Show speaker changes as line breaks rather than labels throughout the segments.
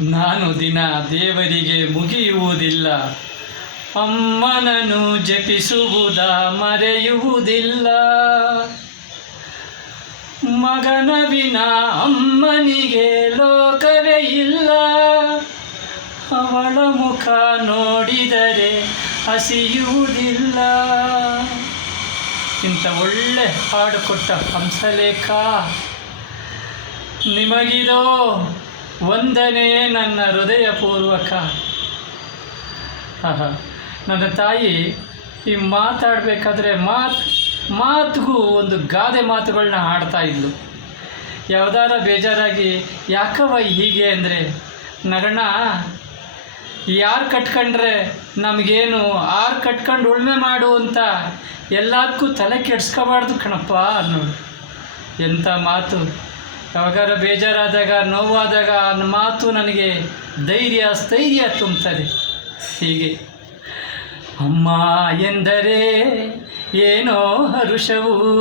ನಾನು ದಿನ ದೇವರಿಗೆ ಮುಗಿಯುವುದಿಲ್ಲ. ಅಮ್ಮನನ್ನು ಜಪಿಸುವುದ ಮರೆಯುವುದಿಲ್ಲ. ಮಗನ ವಿನ ಅಮ್ಮನಿಗೆ ಲೋಕವೇ ಇಲ್ಲ. ಅವಳ ಮುಖ ನೋಡಿದರೆ ಹಸಿಯುವುದಿಲ್ಲ. ಇಂಥ ಒಳ್ಳೆ ಹಾಡು ಕೊಟ್ಟ ಹಂಸಲೇಖ. ನಿಮಗಿದೋ ವಂದನೆ ನನ್ನ ಹೃದಯಪೂರ್ವಕ. ಆಹಾ, ನನ್ನ ತಾಯಿ ಈ ಮಾತಾಡಬೇಕಾದ್ರೆ ಮಾತು ಮಾತಿಗೂ ಒಂದು ಗಾದೆ ಮಾತುಗಳನ್ನ ಆಡ್ತಾ ಇದ್ಲು. ಯಾವುದಾರ ಬೇಜಾರಾಗಿ ಯಾಕವ ಹೀಗೆ ಅಂದರೆ ನಗಣ್ಣ ಯಾರು ಕಟ್ಕೊಂಡ್ರೆ ನಮಗೇನು ಆರು ಕಟ್ಕೊಂಡು ಉಳ್ಮೆ ಮಾಡು ಅಂತ ಎಲ್ಲದಕ್ಕೂ ತಲೆ ಕೆಡ್ಸ್ಕೋಬಾರ್ದು ಕಣಪ್ಪ ಅನ್ನೋದು ಎಂಥ ಮಾತು. ಯಾವಾಗಾರ ಬೇಜಾರಾದಾಗ, ನೋವಾದಾಗ ಆ ಮಾತು ನನಗೆ ಧೈರ್ಯ, ಸ್ಥೈರ್ಯ ತುಂಬುತ್ತದೆ. ಹೀಗೆ, ಅಮ್ಮ ಎಂದರೆ ಏನೋ ಹರುಷವು.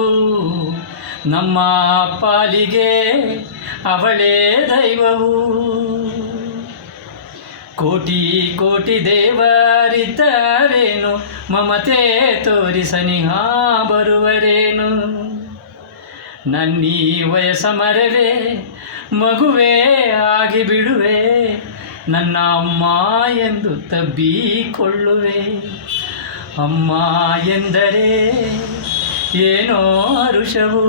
ನಮ್ಮ ಪಾಲಿಗೆ ಅವಳೇ ದೈವವು. ಕೋಟಿ ಕೋಟಿ ದೇವರಿದ್ದಾರೇನು, ಮಮತೆ ತೋರಿ ಸನಿಹ ಬರುವರೇನು. ನನ್ನೀ ವಯಸ್ಸ ಮರೆವೆ ಮಗುವೇ ಆಗಿ ಬಿಡುವೆ ನನ್ನ ಅಮ್ಮ ಎಂದು ತಬ್ಬಿಕೊಳ್ಳುವೆ. ಅಮ್ಮ ಎಂದರೆ ಏನೋ ಹರುಷವು